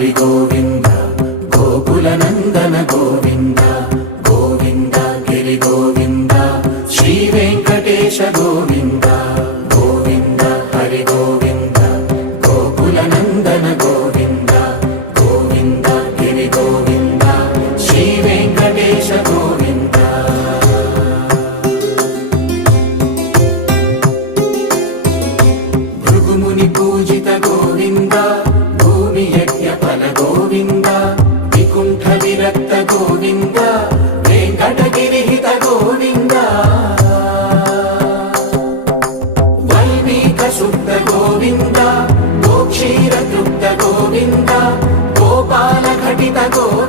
హరి గోవింద గోకుల నందన గోవింద గోవింద గిరి గోవింద శ్రీ వెంకటేశ గోవింద గోవింద హరి గోవింద గోకుల నందన గోవింద గోవింద గిరి గోవింద శ్రీ వెంకటేశ గోవింద భృగుముని పూజిత గోవింద భూమి యజ్ఞ ఫల గోవింద వికుంఠ విరక్త గోవింద వెంకటగిరిహిత గోవింద వల్మీక శుద్ధ గోవింద గోక్షీర తృప్త గోవింద గోపాల ఘటిత గోవింద